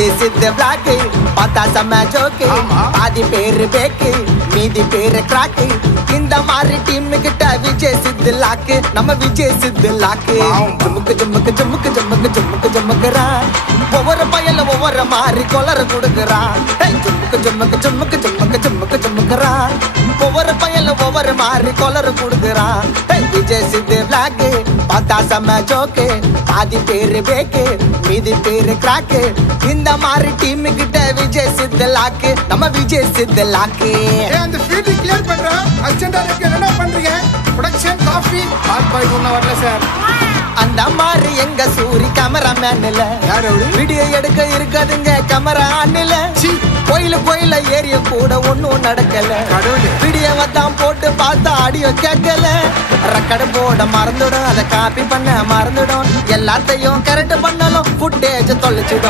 விஜய் சித்து block பார்த்தா செம்ம joke பாதி பேரு பேக்கு மீதி பேரு கிராக்கு இந்த மாதிரி டீம் கிட்ட விஜய் சித்து லாக்கு நம்ம விஜய் சித்து லாக்கு ஜம்முக்கு ஜம்முக்கு ஜம்முக்கு ஜம்முக்கு ஜம்முக்கு ஜம்முக்குறா ஒவ்வொரு பையல ஒவ்வொரு மாதிரி கொலர கொடுக்குறா ஜம்முக்கு ஜம்முக்கு ஜம்முக்கு ஜம்முக்கு ஜம்முக்கு ஜம்முக்குறா ஒவ்வொரு பையல ஒவ்வொரு மாதிரி கொலர கொடுக்குறா விஜய் சித்து பிளாக்கு பார்த்தா செம்ம ஜோக்கு பாதி பேரு பேக்கு மீதி பேரு கிராக்கு இந்த மாதிரி டீம் கிட்ட விஜய் சித்து லாக்கு நம்ம விஜய் சித்து லாக்கு அந்த ஃபீல்ட் கிளியர் பண்றேன் அர்ஜென்ட்டா இருக்கு என்ன பண்றீங்க ப்ரொடக்ஷன் காபி பால் பாய் ஒண்ணு வரல சார் அந்த மாதிரி எங்க சூரி கேமராமேன் இல்ல யாரு வீடியோ எடுக்க இருக்காதுங்க கேமரா ஆன்ல கோயில ஏரிய கூட ஒன்னும் நடக்கல வீடியோவை தான் போட்டு பார்த்தா ஆடியோ கேட்கல ரெக்கார்டு போட மறந்துடும் அதை காப்பி பண்ண மறந்துடும் எல்லாத்தையும் கரெக்ட் பண்ணாலும் ஃபுட்டேஜ் தொலைச்சிடும்